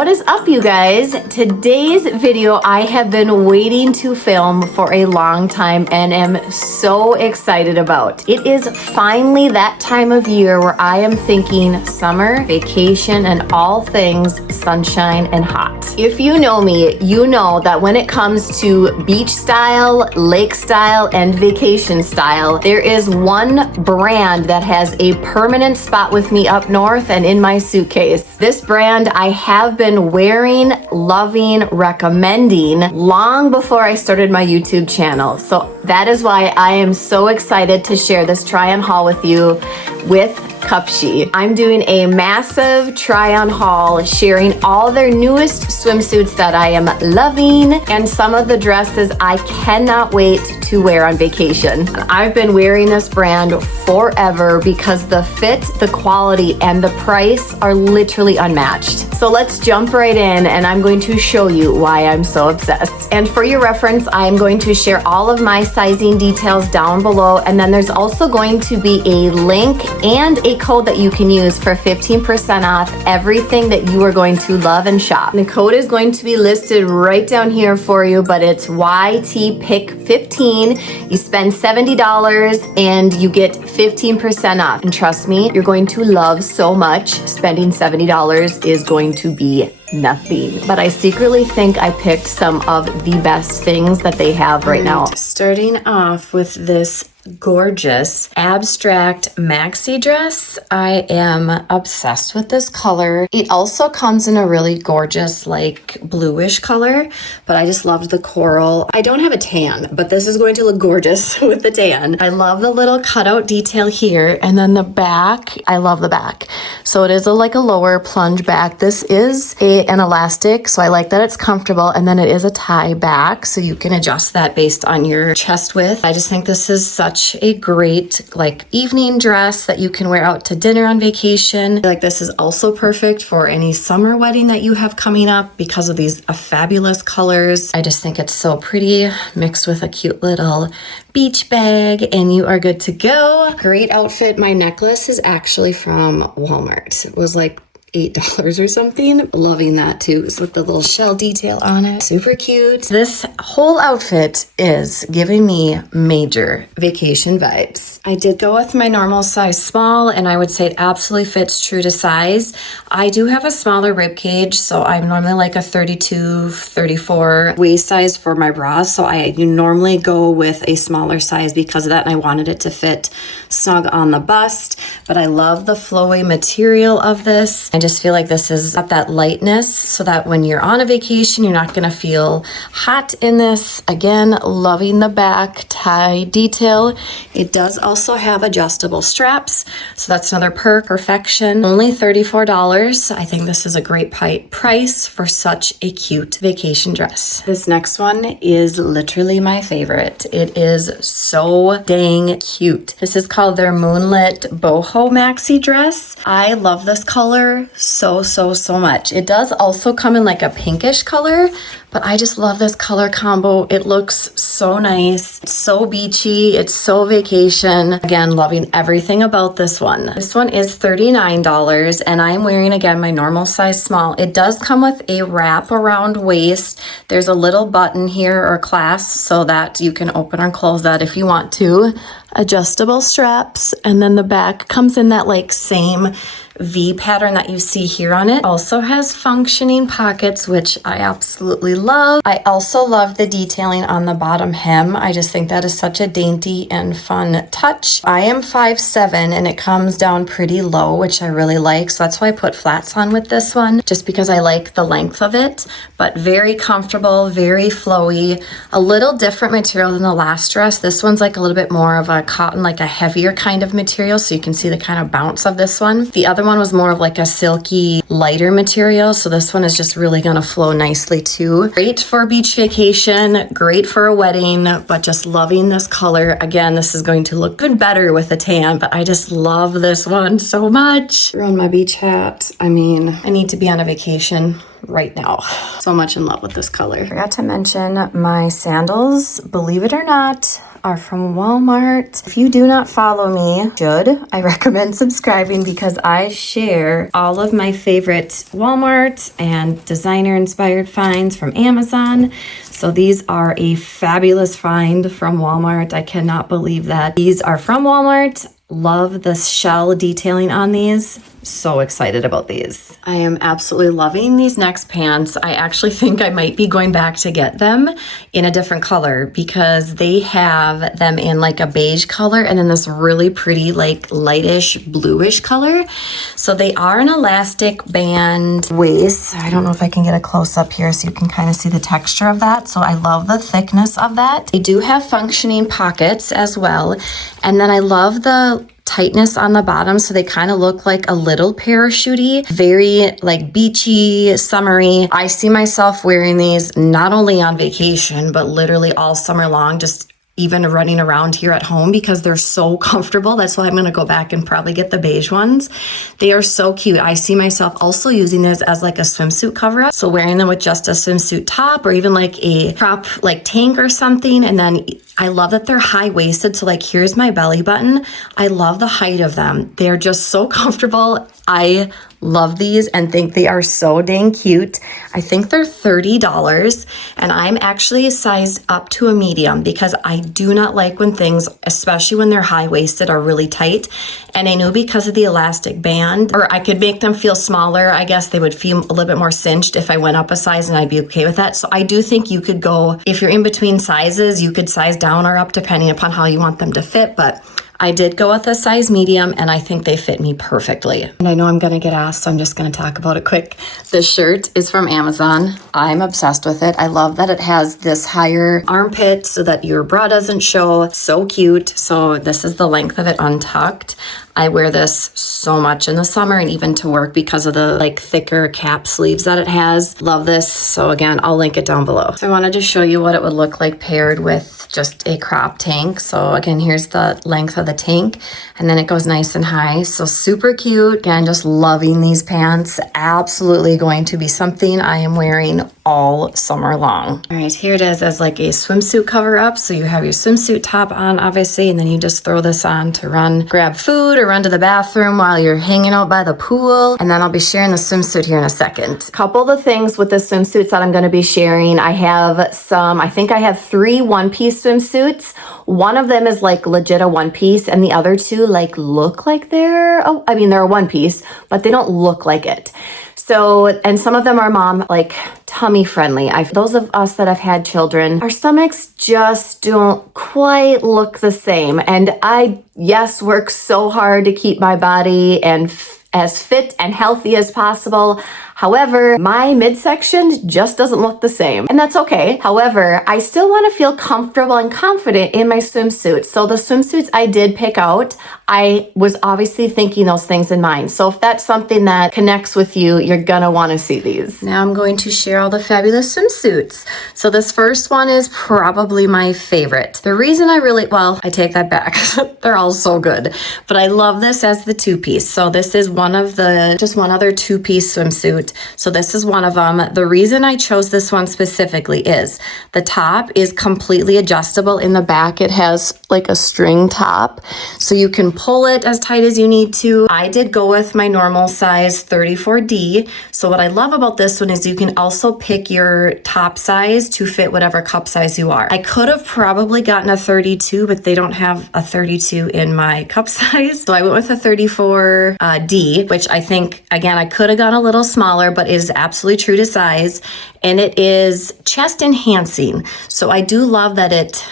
What is up, you guys? Today's video I have been waiting to film for a long time and am so excited about. It is finally that time of year where I am thinking summer, vacation, and all things sunshine and hot. If you know me, you know that when it comes to beach style, lake style, and vacation style, there is one brand that has a permanent spot with me up north and in my suitcase. This brand I have been wearing, loving, recommending long before I started my YouTube channel. So that is why I am so excited to share this try-on haul with you with Cupshe. I'm doing a massive try-on haul, sharing all their newest swimsuits that I am loving and some of the dresses I cannot wait to wear on vacation. I've been wearing this brand forever because the fit, the quality, and the price are literally unmatched. So let's jump right in and I'm going to show you why I'm so obsessed. And for your reference, I'm going to share all of my sizing details down below, and then there's also going to be a link and a code that you can use for 15% off everything that you are going to love and shop. The code is going to be listed right down here for you, but it's YTPIC15. You spend $70 and you get 15% off. And trust me, you're going to love so much. Spending $70 is going to be nothing. But I secretly think I picked some of the best things that they have right now. Starting off with this gorgeous abstract maxi dress. I am obsessed with this color. It also comes in a really gorgeous like bluish color, but I just loved the coral. I don't have a tan, but this is going to look gorgeous with the tan. I love the little cutout detail here, and then the back, I love the back. So it is like a lower plunge back. This is an elastic, so I like that it's comfortable, and then it is a tie back, so you can adjust that based on your chest width. I just think this is such a great like evening dress that you can wear out to dinner on vacation. Like this is also perfect for any summer wedding that you have coming up because of these fabulous colors. I just think it's so pretty mixed with a cute little beach bag and you are good to go. Great outfit. My necklace is actually from Walmart. It was like $8 or something. Loving that too. It's with the little shell detail on it. Super cute. This whole outfit is giving me major vacation vibes. I did go with my normal size small, and I would say it absolutely fits true to size. I do have a smaller rib cage, so I'm normally like a 32, 34 waist size for my bras. So I normally go with a smaller size because of that, and I wanted it to fit snug on the bust. But I love the flowy material of this. I just feel like this is got that lightness so that when you're on a vacation, you're not gonna feel hot in this. Again, loving the back tie detail. It does also have adjustable straps, so that's another perk. Perfection. Only $34. I think this is a great price for such a cute vacation dress. This next one is literally my favorite. It is so dang cute. This is called their Moonlit Boho maxi dress. I love this color so much. It does also come in like a pinkish color, but I just love this color combo. It looks so nice. It's so beachy. It's so vacation. Again, loving everything about this one. This one is $39 and I'm wearing again my normal size small. It does come with a wrap around waist. There's a little button here or clasp so that you can open or close that if you want to. Adjustable straps, and then the back comes in that like same V pattern that you see here on it. Also has functioning pockets, which I absolutely love. I also love the detailing on the bottom hem. I just think that is such a dainty and fun touch. I am 5'7" and it comes down pretty low, which I really like. So that's why I put flats on with this one, just because I like the length of it, but very comfortable, very flowy, a little different material than the last dress. This one's like a little bit more of a cotton, like a heavier kind of material. So you can see the kind of bounce of this one. The other one was more of like a silky, lighter material. So this one is just really gonna flow nicely too. Great for a beach vacation, great for a wedding, but just loving this color. Again, this is going to look good better with a tan, but I just love this one so much. Throw on my beach hat. I mean, I need to be on a vacation right now. So much in love with this color. Forgot to mention my sandals. Believe it or not, are from Walmart. If you do not follow me, I recommend subscribing because I share all of my favorite Walmart and designer inspired finds from Amazon. So these are a fabulous find from Walmart. I cannot believe that these are from Walmart. Love the shell detailing on these. So excited about these. I am absolutely loving these next pants. I actually think I might be going back to get them in a different color because they have them in like a beige color and then this really pretty like lightish bluish color. So they are an elastic band waist. I don't know if I can get a close up here so you can kind of see the texture of that. So I love the thickness of that. They do have functioning pockets as well. And then I love the tightness on the bottom, so they kind of look like a little parachute-y, very like beachy, summery. I see myself wearing these not only on vacation, but literally all summer long, just even running around here at home because they're so comfortable. That's why I'm going to go back and probably get the beige ones. They are so cute. I see myself also using this as like a swimsuit cover up. So wearing them with just a swimsuit top or even like a crop like tank or something. And then I love that they're high-waisted. So like here's my belly button. I love the height of them. They're just so comfortable. I love these and think they are so dang cute. I think they're $30 and I'm actually sized up to a medium because I do not like when things, especially when they're high-waisted, are really tight. And I knew because of the elastic band, or I could make them feel smaller. I guess they would feel a little bit more cinched if I went up a size and I'd be okay with that. So I do think you could go, if you're in between sizes, you could size down or up depending upon how you want them to fit. But I did go with a size medium and I think they fit me perfectly. And I know I'm gonna get asked, so I'm just gonna talk about it quick. This shirt is from Amazon. I'm obsessed with it. I love that it has this higher armpit so that your bra doesn't show. So cute. So this is the length of it untucked. I wear this so much in the summer and even to work because of the like thicker cap sleeves that it has. Love this. So again, I'll link it down below. So I wanted to show you what it would look like paired with just a crop tank. So again, here's the length of the tank and then it goes nice and high. So super cute. Again, just loving these pants. Absolutely going to be something I am wearing all summer long. All right, here it is as like a swimsuit cover up. So you have your swimsuit top on, obviously, and then you just throw this on to run, grab food or run to the bathroom while you're hanging out by the pool. And then I'll be sharing the swimsuit here in a second. Couple of the things with the swimsuits that I'm going to be sharing. I have some, I think I have 3 one-piece swimsuits. One of them is like legit a one piece and the other 2 like look like they're, they're a one piece, but they don't look like it. So, and some of them are mom, like tummy friendly. Those of us that have had children, our stomachs just don't quite look the same. And I, yes, work so hard to keep my body and as fit and healthy as possible. However, my midsection just doesn't look the same, and that's okay. However, I still want to feel comfortable and confident in my swimsuit. So the swimsuits I did pick out, I was obviously thinking those things in mind. So if that's something that connects with you, you're gonna want to see these. Now I'm going to share all the fabulous swimsuits. So this first one is probably my favorite. The reason I take that back. They're all so good, but I love this as the 2-piece. So this is one other 2-piece swimsuit. So this is one of them. The reason I chose this one specifically is the top is completely adjustable. In the back, it has like a string top, so you can pull it as tight as you need to. I did go with my normal size 34D. So what I love about this one is you can also pick your top size to fit whatever cup size you are. I could have probably gotten a 32, but they don't have a 32 in my cup size. So I went with a 34D, which I think, again, I could have gone a little smaller, but is absolutely true to size. And it is chest enhancing. So I do love that it,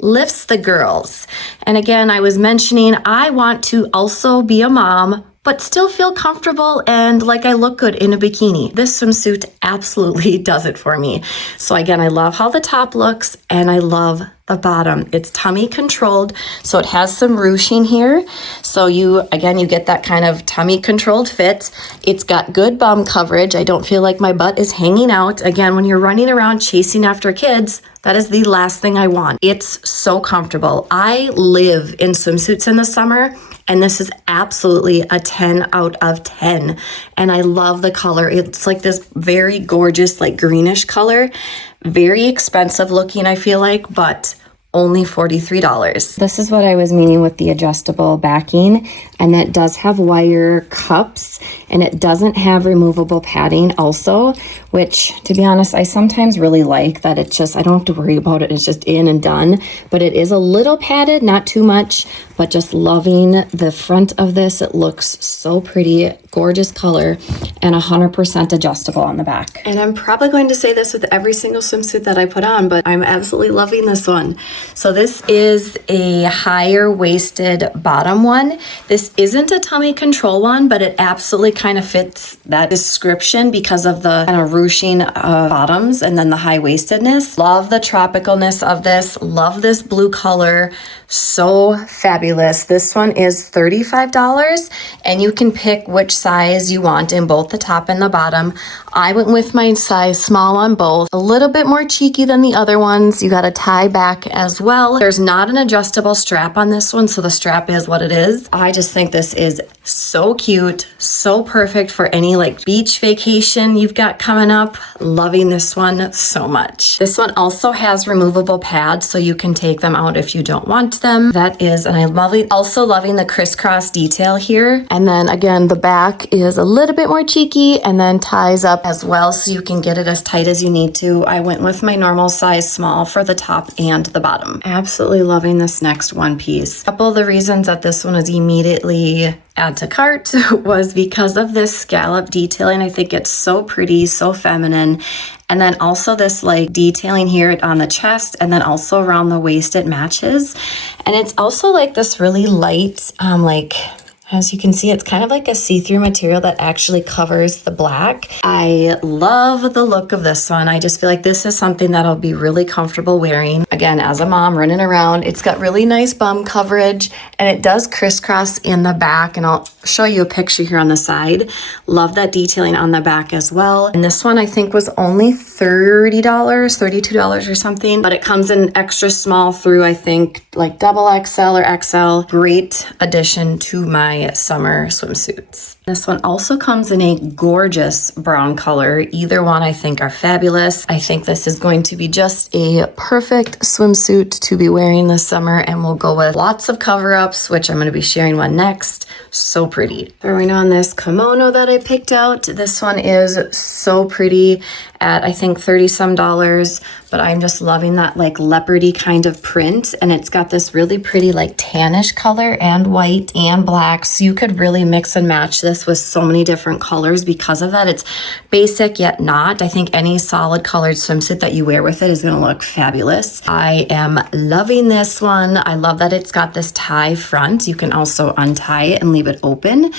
lifts the girls. And again, I was mentioning, I want to also be a mom, but still feel comfortable and like I look good in a bikini. This swimsuit absolutely does it for me. So again, I love how the top looks and I love the bottom. It's tummy controlled, so it has some ruching here. So you get that kind of tummy controlled fit. It's got good bum coverage. I don't feel like my butt is hanging out. Again, when you're running around chasing after kids, that is the last thing I want. It's so comfortable. I live in swimsuits in the summer, and this is absolutely a 10 out of 10. And I love the color. It's like this very gorgeous, like greenish color. Very expensive looking, I feel like, but only $43. This is what I was meaning with the adjustable backing, and it does have wire cups, and it doesn't have removable padding also, which, to be honest, I sometimes really like that. It's just, I don't have to worry about it. It's just in and done, but it is a little padded, not too much, but just loving the front of this. It looks so pretty, gorgeous color, and 100% adjustable on the back. And I'm probably going to say this with every single swimsuit that I put on, but I'm absolutely loving this one. So this is a higher waisted bottom one. This isn't a tummy control one, but it absolutely kind of fits that description because of the kind of ruching bottoms and then the high waistedness. Love the tropicalness of this. Love this blue color. So fabulous. This one is $35, and you can pick which size you want in both the top and the bottom. I went with my size small on both. A little bit more cheeky than the other ones. You got a tie back as well. There's not an adjustable strap on this one, so the strap is what it is. I just think this is so cute, so perfect for any like beach vacation you've got coming up. Loving this one so much. This one also has removable pads, so you can take them out if you don't want them. That is, and I love it. Also loving the crisscross detail here. And then again, the back is a little bit more cheeky and then ties up as well, so you can get it as tight as you need to. I went with my normal size small for the top and the bottom. Absolutely loving this next one piece. A couple of the reasons that this one is immediately add to cart was because of this scallop detailing. I think it's so pretty, so feminine. And then also this like detailing here on the chest and then also around the waist, it matches. And it's also like this really light, as you can see, it's kind of like a see-through material that actually covers the black. I love the look of this one. I just feel like this is something that I'll be really comfortable wearing. Again, as a mom running around, it's got really nice bum coverage and it does crisscross in the back. And I'll show you a picture here on the side. Love that detailing on the back as well. And this one I think was only $30, $32 or something, but it comes in extra small through, I think, like double XL or XL. Great addition to my summer swimsuits. This one also comes in a gorgeous brown color. Either one I think are fabulous. I think this is going to be just a perfect swimsuit to be wearing this summer, and we'll go with lots of cover-ups, which I'm going to be sharing one next. So pretty. Throwing on this kimono that I picked out. This one is so pretty at I think $30 some, but I'm just loving that like leopardy kind of print, and it's got this really pretty like tannish color and white and black, so you could really mix and match this with so many different colors because of that. It's basic yet not. I think any solid colored swimsuit that you wear with it is going to look fabulous. I am loving this one. I love that it's got this tie front. You can also untie it and leave it open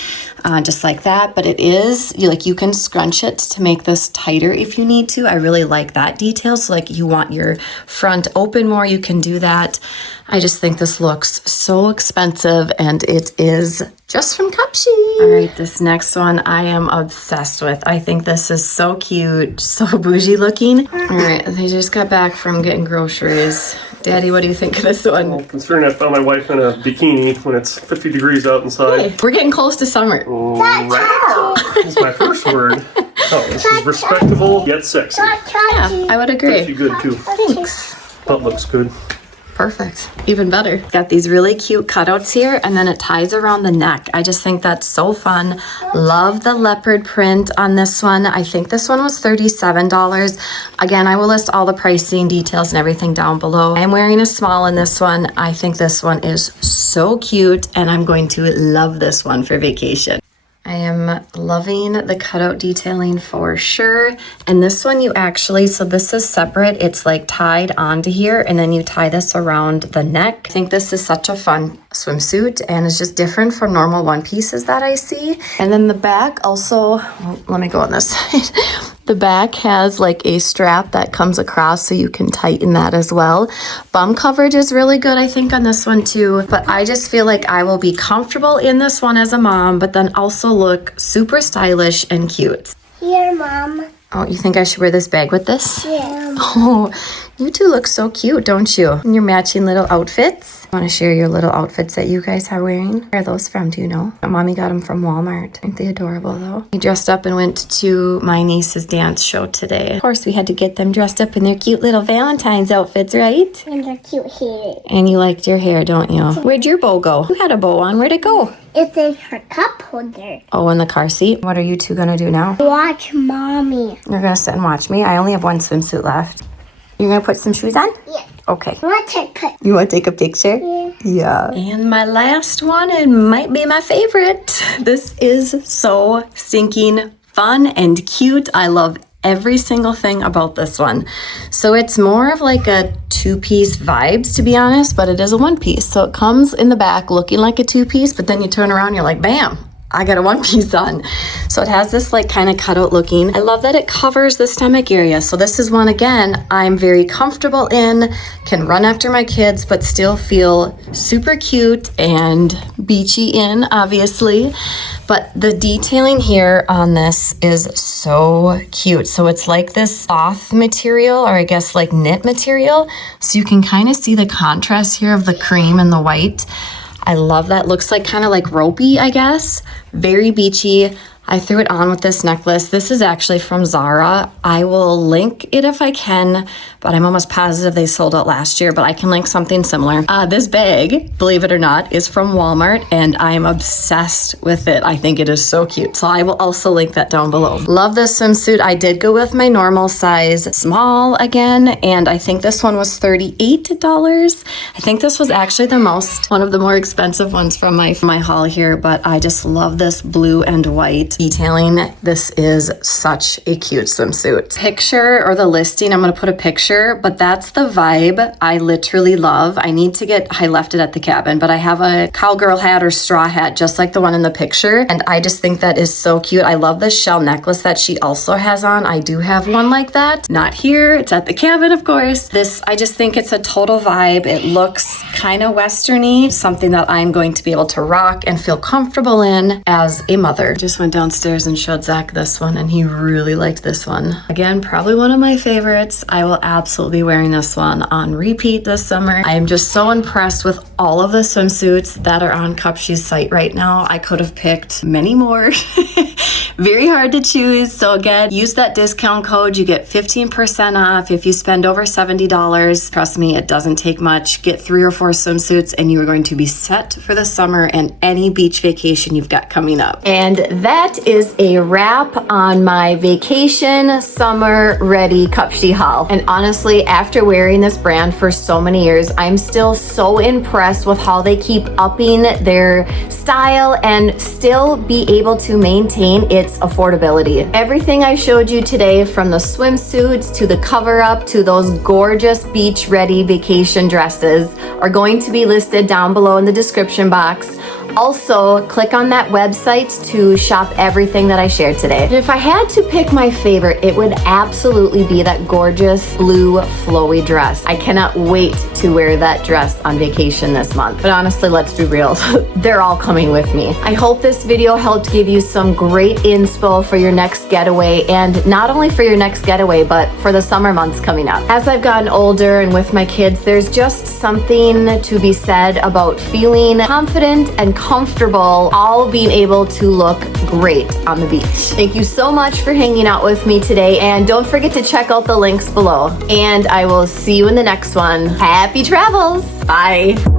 just like that, but it is you can scrunch it to make this tighter if you need to. I really like that detail. So like you want your front open more, you can do that. I just think this looks so expensive, and it is just from Cupshe. All right, this next one I am obsessed with. I think this is so cute, so bougie looking. All right, they just got back from getting groceries. Daddy, what do you think of this one? Well, considering I found my wife in a bikini when it's 50 degrees out inside. Hey, we're getting close to summer. Right. Is my first word. Oh, this is respectable yet sexy. Yeah, I would agree. Pretty good too. Thanks. That looks good. Perfect. Even better. Got these really cute cutouts here, and then it ties around the neck. I just think that's so fun. Love the leopard print on this one. I think this one was $37. Again, I will list all the pricing details and everything down below. I'm wearing a small in this one. I think this one is so cute, and I'm going to love this one for vacation. I am loving the cutout detailing for sure. And this one you actually, so this is separate. It's like tied onto here, and then you tie this around the neck. I think this is such a fun swimsuit, and it's just different from normal one pieces that I see. And then the back also, well, let me go on this side. The back has like a strap that comes across, so you can tighten that as well. Bum coverage is really good, I think, on this one too. But I just feel like I will be comfortable in this one as a mom, but then also look super stylish and cute. Here, Mom. Oh, you think I should wear this bag with this? Yeah. Oh, You two look so cute, don't you? In your matching little outfits. I want to share your little outfits that you guys are wearing. Where are those from, do you know? Mommy got them from Walmart. Aren't they adorable, though? We dressed up and went to my niece's dance show today. Of course, we had to get them dressed up in their cute little Valentine's outfits, right? And their cute hair. And you liked your hair, don't you? Where'd your bow go? You had a bow on. Where'd it go? It's in her cup holder. Oh, in the car seat. What are you two gonna do now? Watch Mommy. You're gonna sit and watch me? I only have one swimsuit left. You're gonna put some shoes on? Yeah. Okay. Watch her put. You wanna take a picture? Yeah. Yeah. And my last one, it might be my favorite. This is so stinking fun and cute. I love every single thing about this one. So it's more of like a two-piece vibes, to be honest, but it is a one-piece. So it comes in the back looking like a two-piece, but then you turn around, you're like, bam, I got a one-piece on. So it has this like kind of cutout looking. I love that it covers the stomach area. So this is one, again, I'm very comfortable in, can run after my kids, but still feel super cute and beachy in, obviously. But the detailing here on this is so cute. So it's like this cloth material, or I guess like knit material. So you can kind of see the contrast here of the cream and the white. I love that. Looks like kind of like ropey, I guess. Very beachy. I threw it on with this necklace. This is actually from Zara. I will link it if I can, but I'm almost positive they sold out last year, but I can link something similar. This bag, believe it or not, is from Walmart, and I am obsessed with it. I think it is so cute. So I will also link that down below. Love this swimsuit. I did go with my normal size small again, and I think this one was $38. I think this was actually one of the more expensive ones from my haul here, but I just love this blue and white detailing. This is such a cute swimsuit. Picture, or the listing, I'm going to put a picture, but that's the vibe I literally love. I left it at the cabin, but I have a cowgirl hat or straw hat just like the one in the picture, and I just think that is so cute. I love the shell necklace that she also has on. I do have one like that. Not here, it's at the cabin, of course. I just think it's a total vibe. It looks kind of westerny, something that I'm going to be able to rock and feel comfortable in as a mother. Just went downstairs and showed Zach this one, and he really liked this one. Again, probably one of my favorites. I will absolutely be wearing this one on repeat this summer. I am just so impressed with all of the swimsuits that are on Cupshe's site right now. I could have picked many more. Very hard to choose. So again, use that discount code. You get 15% off if you spend over $70. Trust me, it doesn't take much. Get 3 or 4 swimsuits and you are going to be set for the summer and any beach vacation you've got coming up. And that is a wrap on my vacation summer ready Cupshe haul. And honestly, after wearing this brand for so many years, I'm still so impressed with how they keep upping their style and still be able to maintain its affordability. Everything I showed you today, from the swimsuits to the cover up to those gorgeous beach ready vacation dresses, are going to be listed down below in the description box. Also, click on that website to shop everything that I shared today. And if I had to pick my favorite, it would absolutely be that gorgeous blue flowy dress. I cannot wait to wear that dress on vacation this month. But honestly, let's be real, they're all coming with me. I hope this video helped give you some great inspo for your next getaway, and not only for your next getaway, but for the summer months coming up. As I've gotten older and with my kids, there's just something to be said about feeling confident and comfortable, all being able to look great on the beach. Thank you so much for hanging out with me today, and don't forget to check out the links below. And I will see you in the next one. Happy travels! Bye!